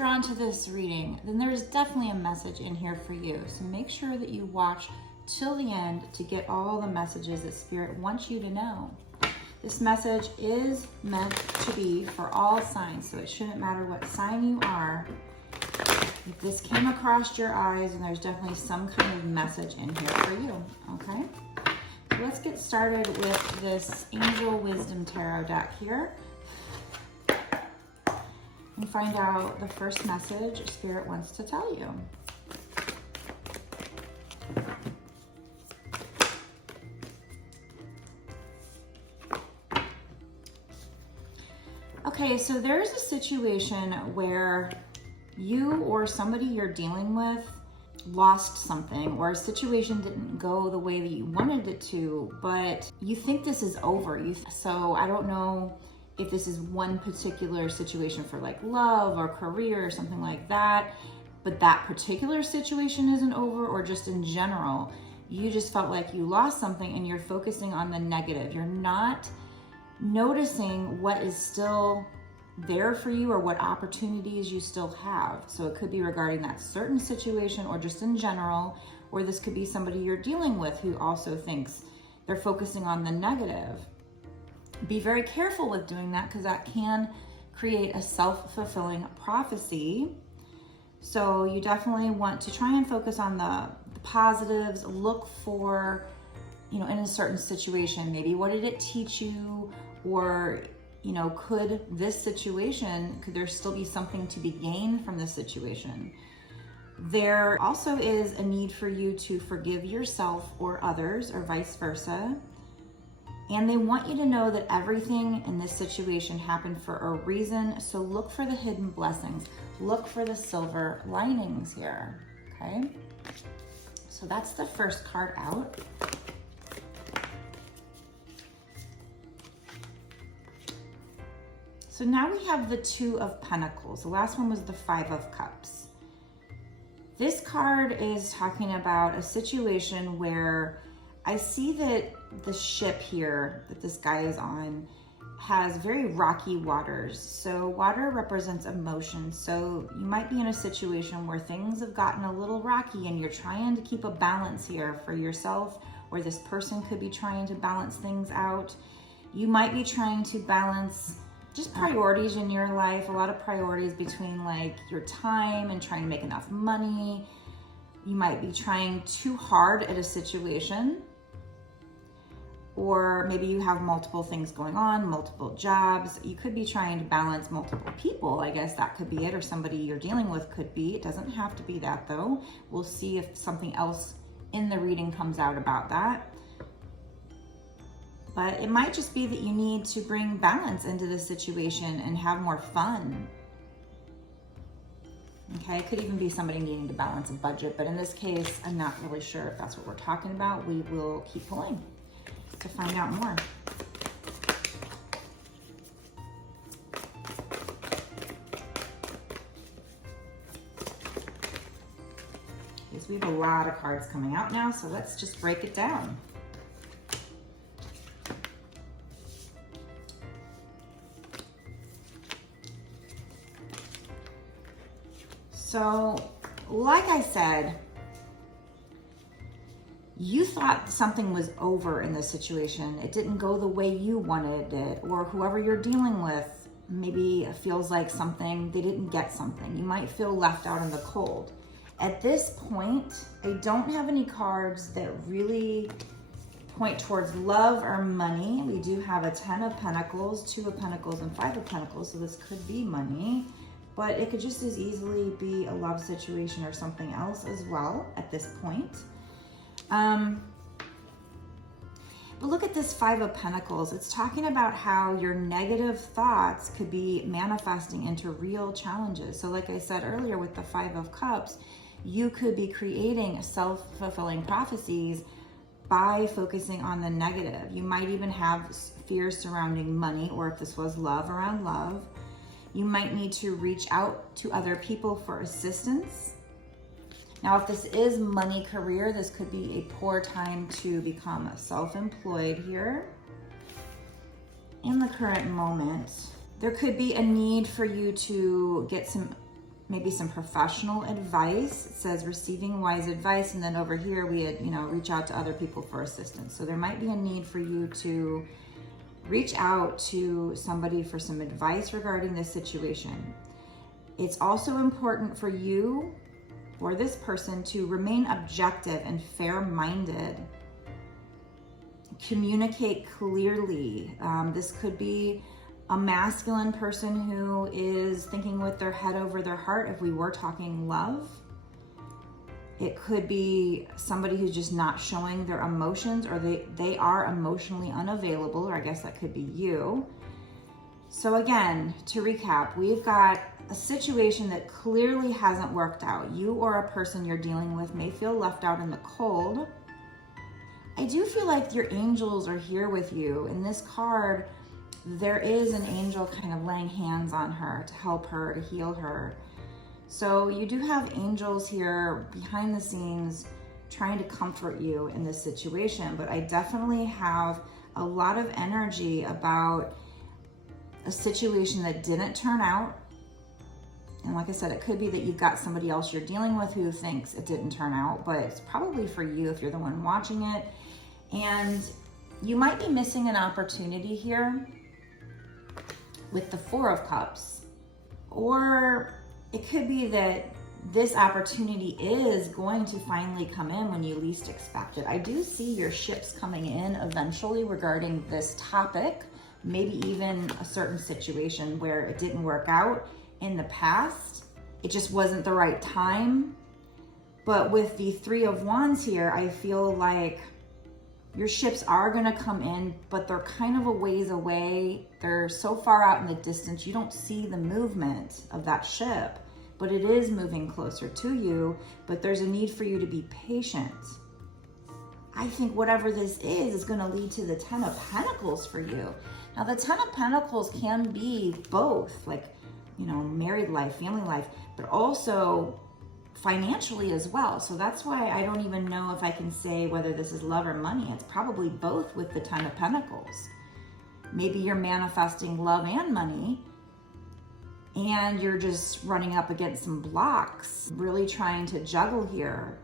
drawn to this reading, then there's definitely a message in here for you. So make sure that you watch till the end to get all the messages that Spirit wants you to know. This message is meant to be for all signs, so it shouldn't matter what sign you are. If this came across your eyes, and there's definitely some kind of message in here for you, okay? So let's get started with this Angel Wisdom Tarot deck here and find out the first message Spirit wants to tell you. Okay, so there's a situation where you or somebody you're dealing with lost something, or a situation didn't go the way that you wanted it to, but you think this is over. So I don't know if this is one particular situation for like love or career or something like that, but that particular situation isn't over, or just in general, you just felt like you lost something and you're focusing on the negative. You're not noticing what is still there for you or what opportunities you still have. So it could be regarding that certain situation or just in general, or this could be somebody you're dealing with who also thinks they're focusing on the negative. Be very careful with doing that, because that can create a self-fulfilling prophecy. So you definitely want to try and focus on the positives. Look for, in a certain situation, maybe what did it teach you? Or, could there still be something to be gained from this situation? There also is a need for you to forgive yourself or others, or vice versa. And they want you to know that everything in this situation happened for a reason. So look for the hidden blessings. Look for the silver linings here, okay? So that's the first card out. So now we have the Two of Pentacles. The last one was the Five of Cups. This card is talking about a situation where I see that the ship here that this guy is on has very rocky waters. So water represents emotion. So you might be in a situation where things have gotten a little rocky and you're trying to keep a balance here for yourself, or this person could be trying to balance things out. You might be trying to balance just priorities in your life, a lot of priorities between like your time and trying to make enough money. You might be trying too hard at a situation, or maybe you have multiple things going on, multiple jobs. You could be trying to balance multiple people. I guess that could be it, or somebody you're dealing with could be. It doesn't have to be that though. We'll see if something else in the reading comes out about that. But it might just be that you need to bring balance into this situation and have more fun. Okay, it could even be somebody needing to balance a budget, but in this case, I'm not really sure if that's what we're talking about. We will keep pulling to find out more. Because we have a lot of cards coming out now, so let's just break it down. So, like I said, you thought something was over in this situation. It didn't go the way you wanted it, or whoever you're dealing with maybe feels like they didn't get something. You might feel left out in the cold. At this point, I don't have any cards that really point towards love or money. We do have a 10 of Pentacles, 2 of Pentacles, and 5 of Pentacles, so this could be money. But it could just as easily be a love situation or something else as well at this point. But look at this 5 of Pentacles. It's talking about how your negative thoughts could be manifesting into real challenges. So like I said earlier with the 5 of Cups, you could be creating self-fulfilling prophecies by focusing on the negative. You might even have fears surrounding money, or if this was love, around love. You might need to reach out to other people for assistance. Now, if this is money, career, this could be a poor time to become self-employed here. In the current moment, there could be a need for you to get some maybe some professional advice. It says receiving wise advice, and then over here we had, reach out to other people for assistance. So there might be a need for you to reach out to somebody for some advice regarding this situation. It's also important for you or this person to remain objective and fair-minded. Communicate clearly. This could be a masculine person who is thinking with their head over their heart if we were talking love. It could be somebody who's just not showing their emotions, or they are emotionally unavailable, or I guess that could be you. So again, to recap, we've got a situation that clearly hasn't worked out. You or a person you're dealing with may feel left out in the cold. I do feel like your angels are here with you. In this card, there is an angel kind of laying hands on her to help her, to heal her. So you do have angels here behind the scenes trying to comfort you in this situation, but I definitely have a lot of energy about a situation that didn't turn out. And like I said, it could be that you've got somebody else you're dealing with who thinks it didn't turn out, but it's probably for you if you're the one watching it. And you might be missing an opportunity here with the Four of Cups. Or it could be that this opportunity is going to finally come in when you least expect it. I do see your ships coming in eventually regarding this topic, maybe even a certain situation where it didn't work out in the past. It just wasn't the right time. But with the Three of Wands here, I feel like your ships are gonna come in, but they're kind of a ways away. They're so far out in the distance, you don't see the movement of that ship, but it is moving closer to you, but there's a need for you to be patient. I think whatever this is gonna lead to the Ten of Pentacles for you. Now the Ten of Pentacles can be both, like, married life, family life, but also financially as well. So that's why I don't even know if I can say whether this is love or money. It's probably both with the Ten of Pentacles. Maybe you're manifesting love and money, and you're just running up against some blocks, really trying to juggle here,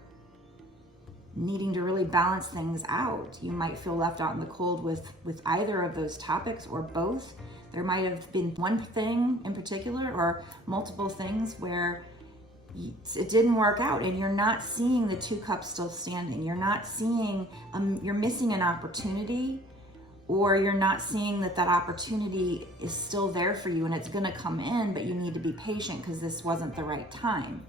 needing to really balance things out. You might feel left out in the cold with either of those topics or both. There might have been one thing in particular or multiple things where it didn't work out, and you're not seeing the Two Cups still standing. You're not seeing, you're missing an opportunity, or you're not seeing that opportunity is still there for you and it's gonna come in, but you need to be patient because this wasn't the right time.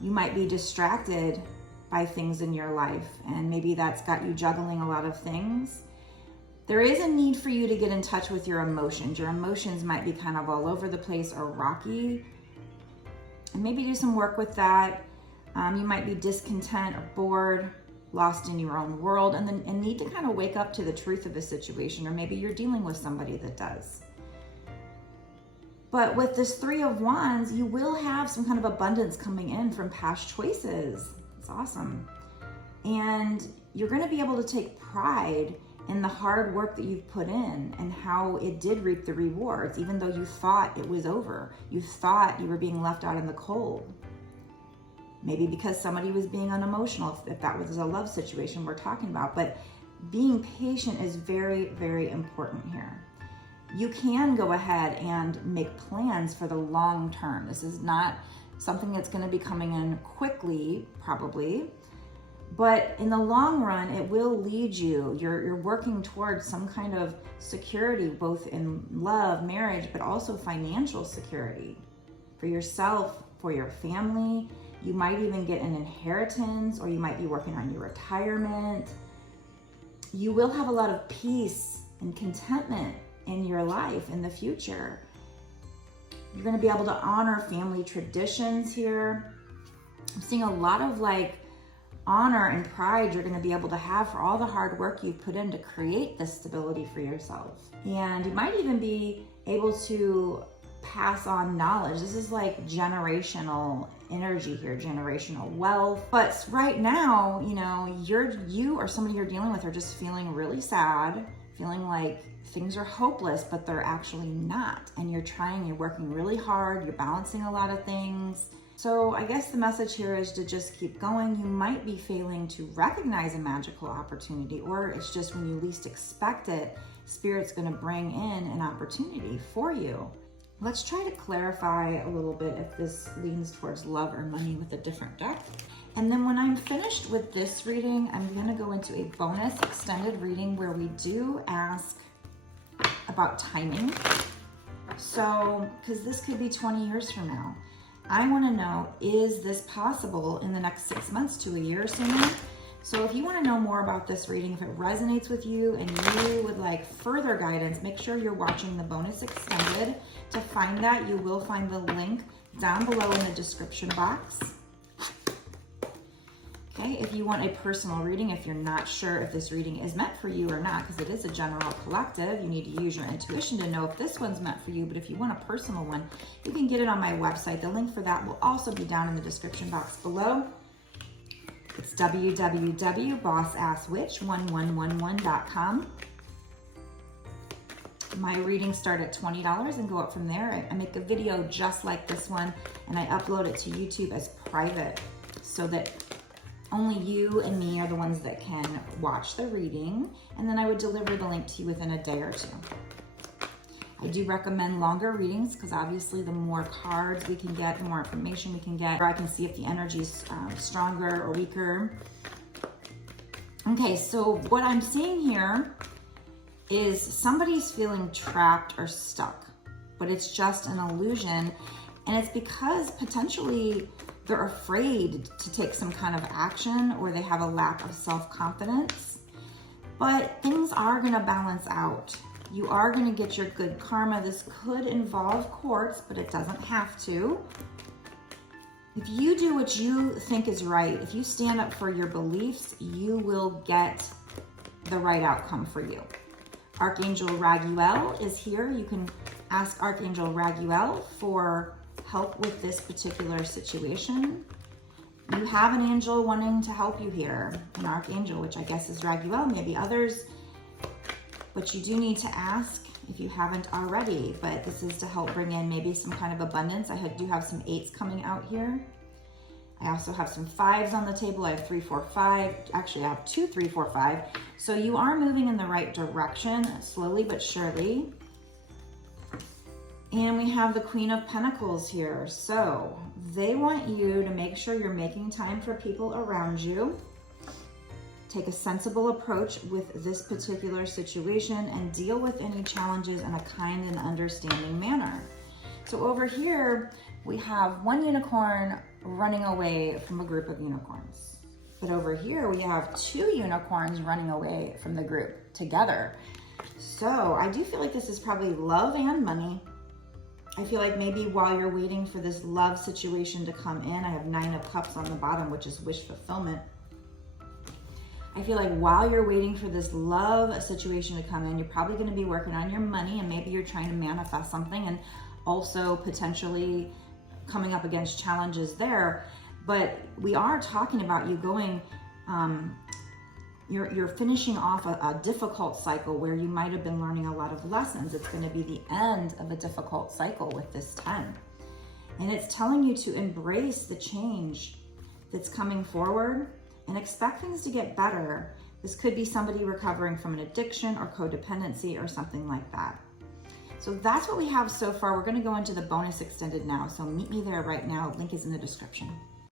You might be distracted by things in your life, and maybe that's got you juggling a lot of things. There is a need for you to get in touch with your emotions. Your emotions might be kind of all over the place or rocky, and maybe do some work with that. You might be discontent or bored, lost in your own world, and need to kind of wake up to the truth of the situation, or maybe you're dealing with somebody that does. But with this Three of Wands, you will have some kind of abundance coming in from past choices. It's awesome. And you're going to be able to take pride in the hard work that you've put in and how it did reap the rewards, even though you thought it was over. You thought you were being left out in the cold. Maybe because somebody was being unemotional, if that was a love situation we're talking about. But being patient is very, very important here. You can go ahead and make plans for the long term. This is not something that's going to be coming in quickly, probably. But in the long run, it will lead you. You're working towards some kind of security, both in love, marriage, but also financial security for yourself, for your family. You might even get an inheritance, or you might be working on your retirement. You will have a lot of peace and contentment in your life in the future. You're going to be able to honor family traditions here. I'm seeing a lot of honor and pride you're going to be able to have for all the hard work you've put in to create this stability for yourself. And you might even be able to pass on knowledge. This is like generational energy here, generational wealth. But right now, you or somebody you're dealing with are just feeling really sad, feeling like things are hopeless, but they're actually not. And you're trying, you're working really hard, you're balancing a lot of things. So I guess the message here is to just keep going. You might be failing to recognize a magical opportunity, or it's just when you least expect it, Spirit's gonna bring in an opportunity for you. Let's try to clarify a little bit if this leans towards love or money with a different deck. And then when I'm finished with this reading, I'm gonna go into a bonus extended reading where we do ask about timing. So, because this could be 20 years from now. I wanna know, is this possible in the next 6 months to a year sooner? So if you wanna know more about this reading, if it resonates with you and you would like further guidance, make sure you're watching the bonus extended. To find that, you will find the link down below in the description box. Okay, if you want a personal reading, if you're not sure if this reading is meant for you or not, because it is a general collective, you need to use your intuition to know if this one's meant for you. But if you want a personal one, you can get it on my website. The link for that will also be down in the description box below. It's www.bossasswitch1111.com. My readings start at $20 and go up from there. I make a video just like this one and I upload it to YouTube as private so that only you and me are the ones that can watch the reading, and then I would deliver the link to you within a day or two. I do recommend longer readings because obviously the more cards we can get, the more information we can get, or I can see if the energy is stronger or weaker. Okay, so what I'm seeing here is somebody's feeling trapped or stuck, but it's just an illusion. And it's because potentially they're afraid to take some kind of action, or they have a lack of self-confidence. But things are gonna balance out. You are gonna get your good karma. This could involve courts, but it doesn't have to. If you do what you think is right, if you stand up for your beliefs, you will get the right outcome for you. Archangel Raguel is here. You can ask Archangel Raguel for help with this particular situation. You have an angel wanting to help you here, an archangel, which I guess is Raguel, maybe others, but you do need to ask if you haven't already. But this is to help bring in maybe some kind of abundance. I do have some 8s coming out here. I also have some 5s on the table. I have 3, 4, 5. Actually, I have 2, 3, 4, 5. So you are moving in the right direction, slowly but surely. And we have the Queen of Pentacles here. So they want you to make sure you're making time for people around you. Take a sensible approach with this particular situation and deal with any challenges in a kind and understanding manner. So over here, we have one unicorn running away from a group of unicorns. But over here, we have 2 unicorns running away from the group together. So I do feel like this is probably love and money. I feel like maybe while you're waiting for this love situation to come in, I have 9 of Cups on the bottom, which is wish fulfillment. I feel like while you're waiting for this love situation to come in, you're probably going to be working on your money, and maybe you're trying to manifest something and also potentially coming up against challenges there. But we are talking about you going, you're finishing off a difficult cycle where you might have been learning a lot of lessons. It's going to be the end of a difficult cycle with this 10. And it's telling you to embrace the change that's coming forward and expect things to get better. This could be somebody recovering from an addiction or codependency or something like that. So that's what we have so far. We're going to go into the bonus extended now. So meet me there right now. Link is in the description.